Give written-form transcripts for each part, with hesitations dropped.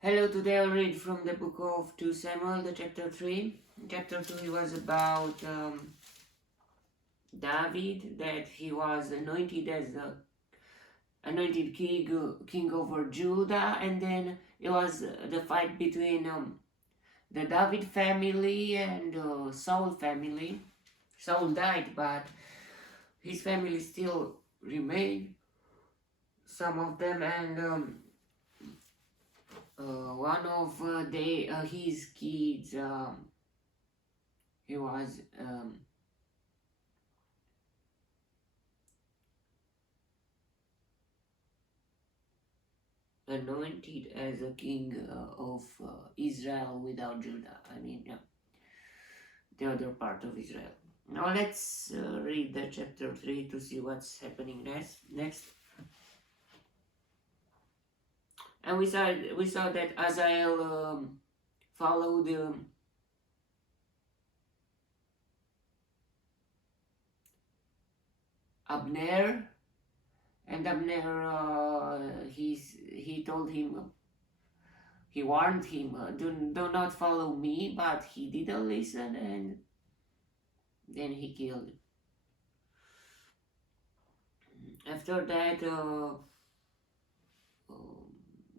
Hello, today I'll read from the book of 2 Samuel, the chapter 3. Chapter 2 was about David, that he was anointed as the anointed king over Judah, and then it was the fight between the David family and Saul family. Saul died, but his family still remained, some of them, and one of his kids, he was anointed as a king of Israel without Judah. I mean, yeah, the other part of Israel. Now let's read the chapter 3 to see what's happening next. And we saw that Azael followed Abner, and Abner he told him, he warned him, do not follow me, but he didn't listen, and then he killed him. After that,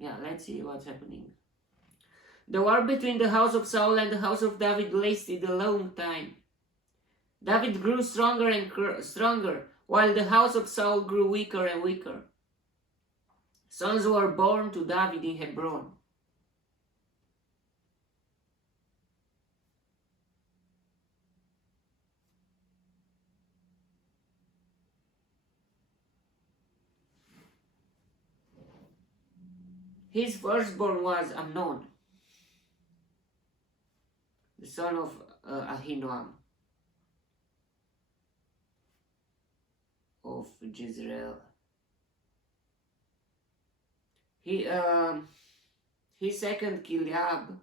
yeah, let's see what's happening. The war between the house of Saul and the house of David lasted a long time. David grew stronger and stronger, while the house of Saul grew weaker and weaker. Sons were born to David in Hebron. His firstborn was Amnon, the son of Ahinoam of Jezreel. His second Joab,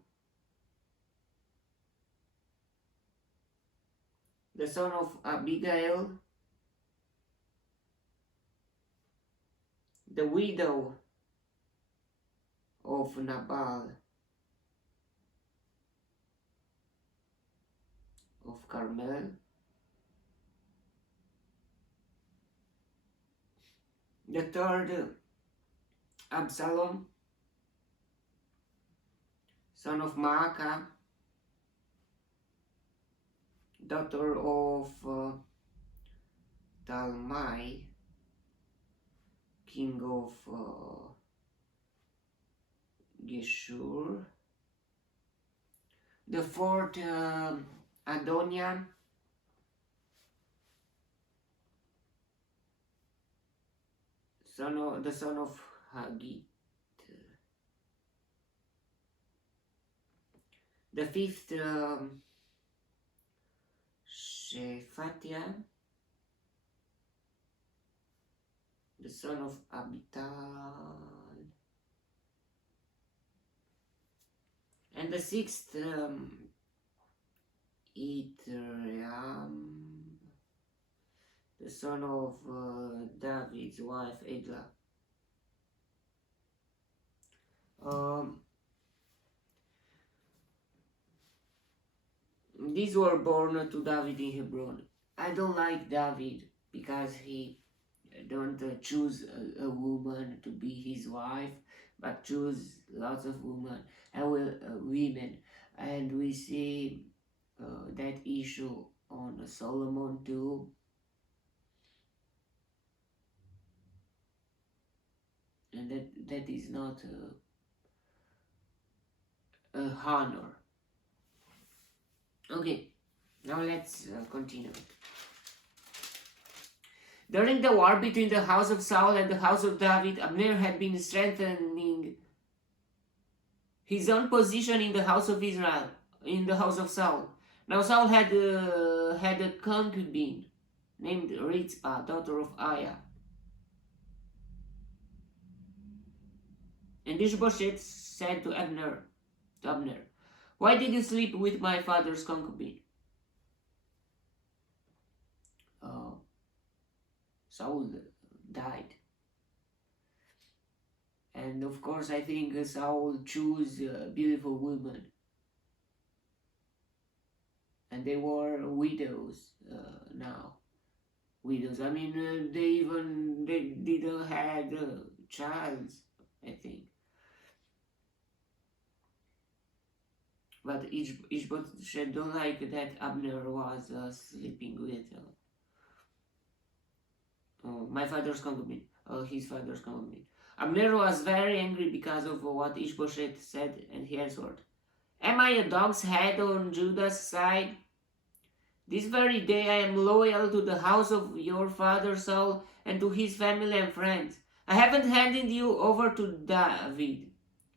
the son of Abigail, the widow of Nabal of Carmel. The third, Absalom, son of Maacah, daughter of Talmai, king of Geshur. The fourth, Adoniah, the son of Haggith. The fifth, Shephatiah, the son of Abital. And the sixth, Ithream, the son of David's wife Eglah. These were born to David in Hebron. I don't like David because he don't choose a woman to be his wife, but choose lots of women women, and we see that issue on Solomon too. And that is not a honor. Okay, now let's continue. During the war between the house of Saul and the house of David, Abner had been strengthening his own position in the house of Israel, in the house of Saul. Now Saul had a concubine named Rizpah, daughter of Aiah. And Ishbosheth said to Abner, "Why did you sleep with my father's concubine?" Saul died. And of course, I think Saul chose beautiful women, and they were widows now. Widows. I mean, they didn't had child, I think. But Ishbosheth don't like that Abner was sleeping with my father's concubine, his father's concubine. Abner was very angry because of what Ishbosheth said, and he answered, "Am I a dog's head on Judah's side? This very day I am loyal to the house of your father Saul and to his family and friends. I haven't handed you over to David.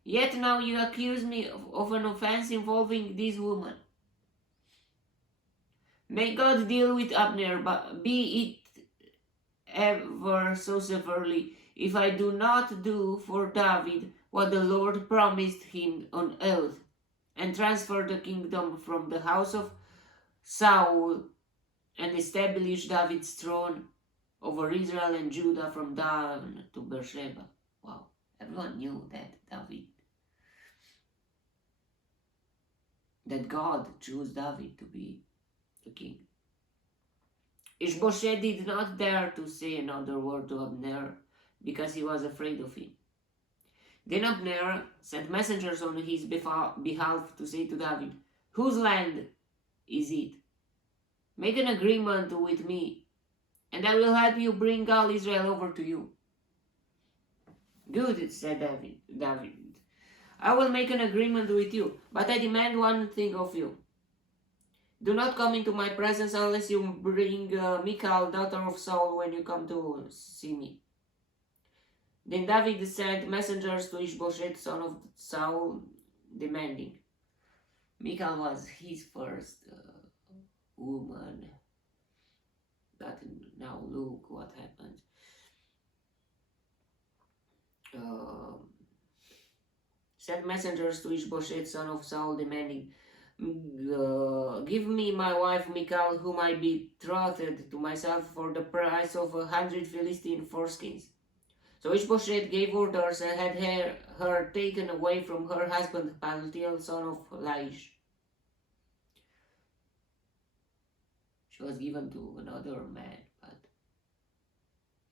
Yet now you accuse me of an offense involving this woman. May God deal with Abner, but be it ever so severely, if I do not do for David what the Lord promised him on oath, and transfer the kingdom from the house of Saul, and establish David's throne over Israel and Judah from Dan to Beersheba." Wow, everyone knew that God chose David to be the king. Ishbosheth did not dare to say another word to Abner because he was afraid of him. Then Abner sent messengers on his behalf to say to David, "Whose land is it? Make an agreement with me, and I will help you bring all Israel over to you." "Good," said David. "I will make an agreement with you, but I demand one thing of you. Do not come into my presence unless you bring Michal, daughter of Saul, when you come to see me." Then David sent messengers to Ishbosheth, son of Saul, demanding. Michal was his first woman. But now look what happened. Sent messengers to Ishbosheth, son of Saul, demanding, "Give me my wife Michal, whom I betrothed to myself for the price of 100 Philistine foreskins." So Ishbosheth gave orders and had her taken away from her husband Paltiel, son of Laish. She was given to another man, but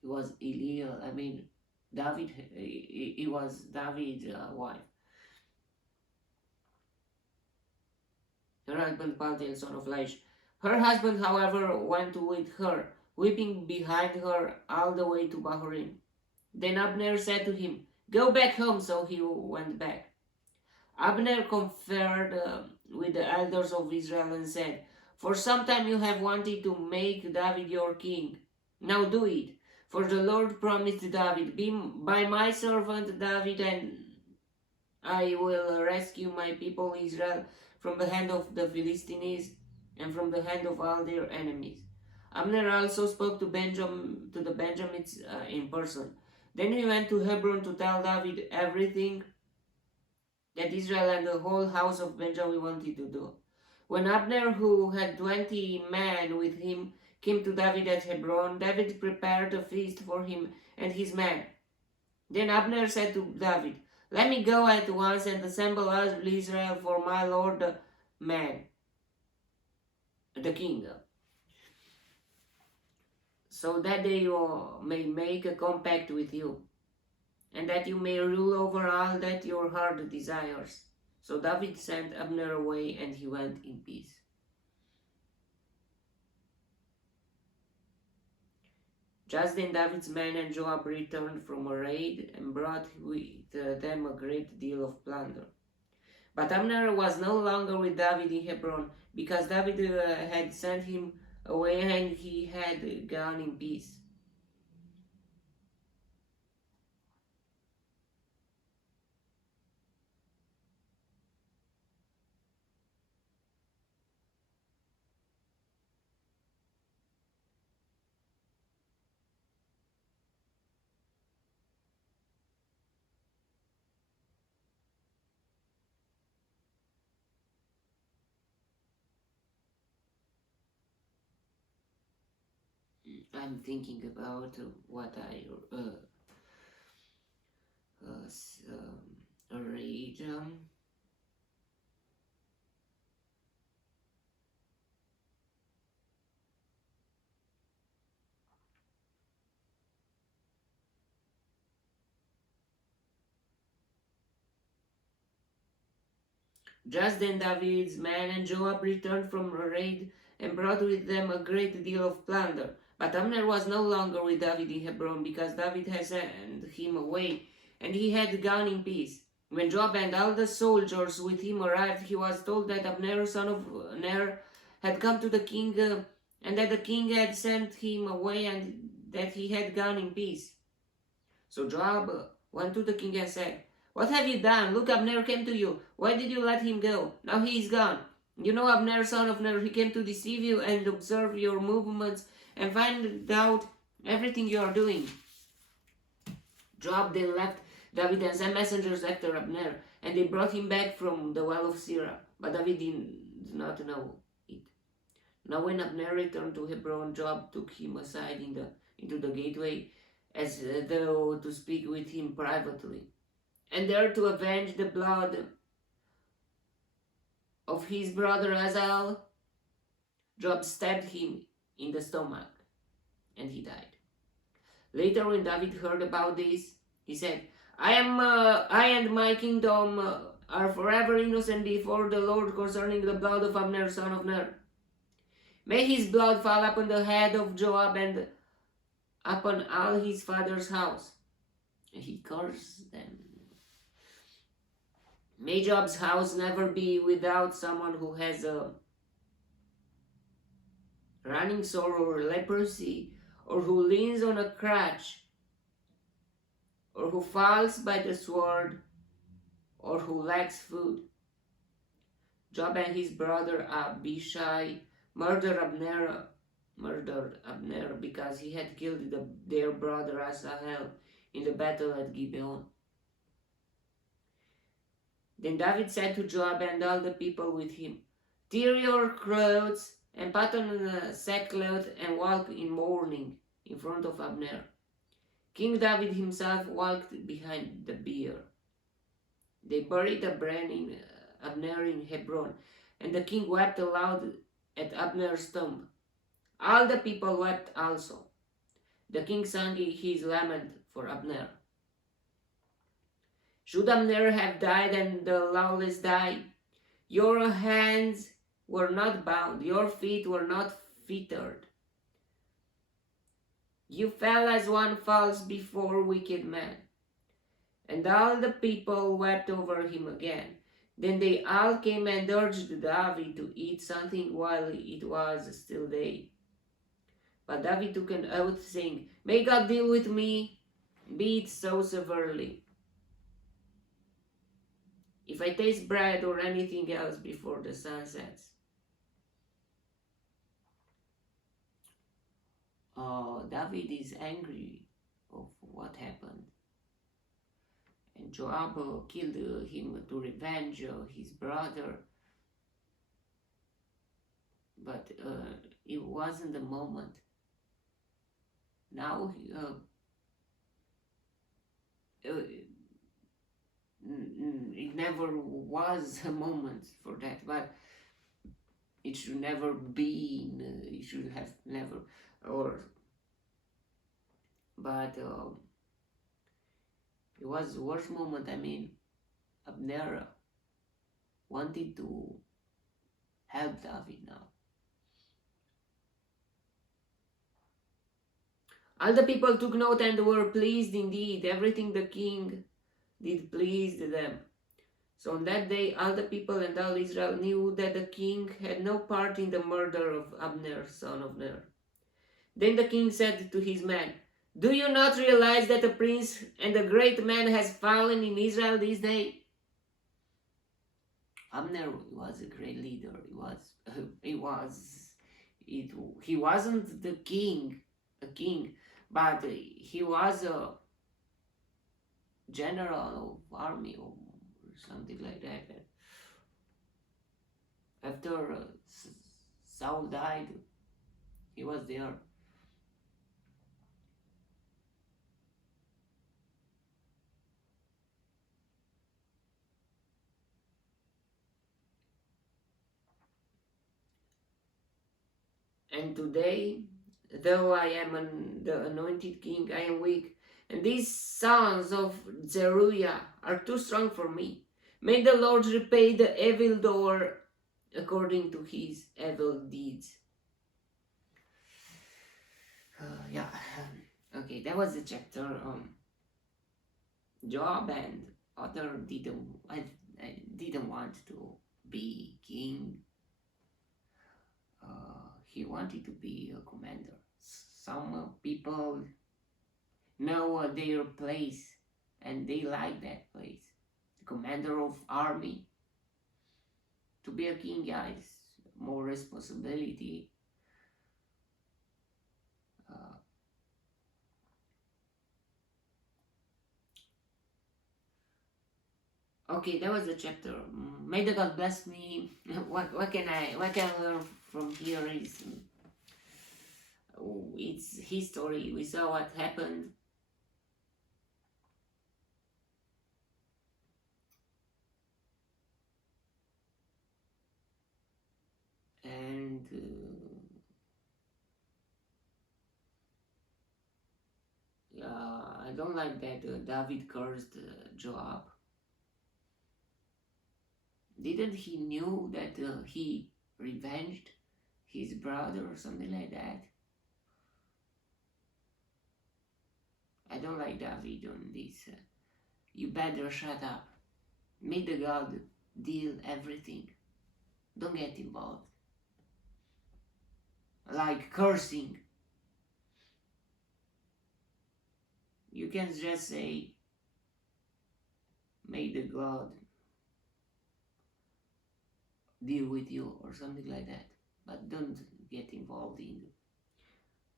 he was illegal. I mean, David, he was David's wife. Her husband Paltiel, son of Laish. Her husband, however, went with her, weeping behind her all the way to Bahrain. Then Abner said to him, "Go back home." So he went back. Abner conferred with the elders of Israel and said, "For some time you have wanted to make David your king. Now do it. For the Lord promised David, by my servant David, and I will rescue my people Israel from the hand of the Philistines and from the hand of all their enemies." Abner also spoke to the Benjamites in person. Then he went to Hebron to tell David everything that Israel and the whole house of Benjamin wanted to do. When Abner, who had 20 men with him, came to David at Hebron, David prepared a feast for him and his men. Then Abner said to David, "Let me go at once and assemble all Israel for my lord the man, the king, so that they may make a compact with you, and that you may rule over all that your heart desires." So David sent Abner away, and he went in peace. Just then David's men and Joab returned from a raid and brought with them a great deal of plunder. But Abner was no longer with David in Hebron, because David had sent him away and he had gone in peace. I'm thinking about what read. Just then David's men and Joab returned from a raid and brought with them a great deal of plunder. But Abner was no longer with David in Hebron because David had sent him away, and he had gone in peace. When Joab and all the soldiers with him arrived, he was told that Abner, son of Ner, had come to the king, and that the king had sent him away, and that he had gone in peace. So Joab went to the king and said, "What have you done? Look, Abner came to you. Why did you let him go? Now he is gone. You know Abner, son of Ner, he came to deceive you and observe your movements and find out everything you are doing." Joab then left David and sent messengers after Abner, and they brought him back from the well of Sirah. But David did not know it. Now when Abner returned to Hebron, Joab took him aside into the gateway, as though to speak with him privately, and there to avenge the blood of his brother Asahel, Joab stabbed him in the stomach, and he died. Later, when David heard about this, he said, I and my kingdom are forever innocent before the Lord concerning the blood of Abner, son of Ner. May his blood fall upon the head of Joab and upon all his father's house." And he cursed them. May Joab's house never be without someone who has a running sore or leprosy, or who leans on a crutch, or who falls by the sword, or who lacks food. Joab and his brother Abishai murdered Abner because he had killed their brother Asahel in the battle at Gibeon. Then David said to Joab and all the people with him, "Tear your clothes and put on sackcloth and walk in mourning in front of Abner." King David himself walked behind the bier. They buried Abner in Hebron, and the king wept aloud at Abner's tomb. All the people wept also. The king sang his lament for Abner. "Should Abner have died and the lawless die? Your hands were not bound, your feet were not fettered. You fell as one falls before wicked men." And all the people wept over him again. Then they all came and urged David to eat something while it was still day. But David took an oath, saying, "May God deal with me, be it so severely, if I taste bread or anything else before the sun sets." David is angry of what happened. And Joab killed him to revenge his brother. But it wasn't the moment. Now it never was a moment for that, but it should never be. It should have never, or but it was the worst moment. I mean, Abner wanted to help David now. All the people took note and were pleased indeed. Everything the king did pleased them. So on that day, all the people and all Israel knew that the king had no part in the murder of Abner, son of Ner. Then the king said to his men, "Do you not realize that a prince and a great man has fallen in Israel this day?" Abner was a great leader. He wasn't the king, but he was a general of army or something like that. After Saul died, he was there. And today, though I am the anointed king, I am weak, and these sons of Zeruiah are too strong for me. May the Lord repay the evil doer according to his evil deeds. Yeah, okay, that was the chapter. Joab and other I didn't want to be king. He wanted to be a commander. Some people know their place and they like that place. The commander of army. To be a king, guys, more responsibility. Uh, okay, that was the chapter. May the God bless me. What can I learn from here is it's history. We saw what happened. And yeah, I don't like that David cursed Joab. Didn't he knew that he revenged his brother or something like that? I don't like David on this. You better shut up. May the God deal everything. Don't get involved. Like cursing. You can just say, may the God deal with you or something like that. But don't get involved in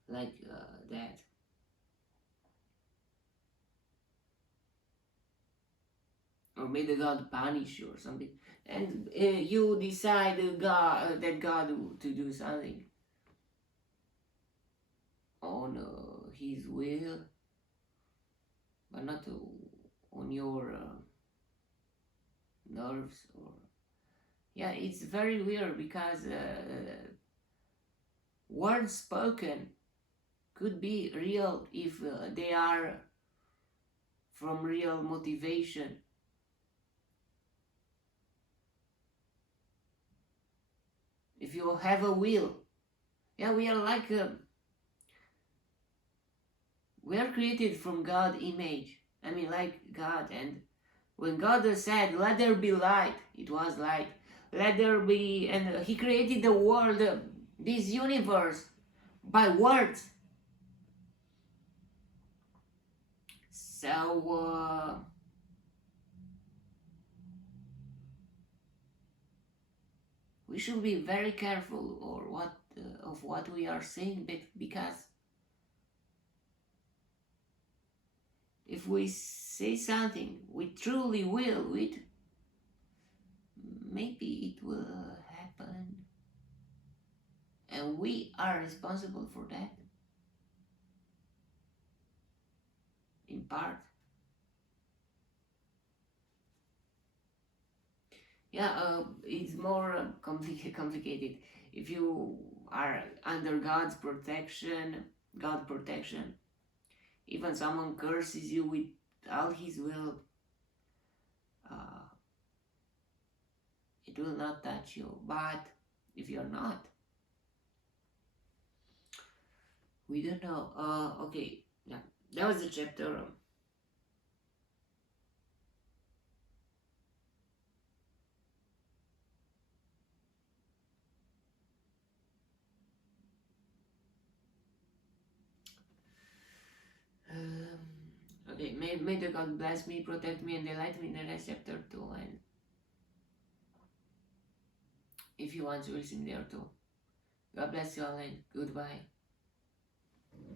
like that. Or may the God punish you or something. And you decide that God to do something on his will, but not on your nerves. Or yeah, it's very weird because words spoken could be real if they are from real motivation. If you have a will, yeah, we are like we are created from God image. I mean, like God. And when God said, "Let there be light," it was light. Let there be, and He created the world, this universe, by words. So we should be very careful or of what we are saying, because if we say something we truly will it, maybe it will happen, and we are responsible for that in part. Yeah, it's more complicated. If you are under God's protection, God protection, even someone curses you without His will, uh, it will not touch you. But if you're not, we don't know. Okay, yeah, that was the chapter. Okay, may the God bless me, protect me, and delight me in the next chapter too. And if you want to listen there too. God bless you all and goodbye.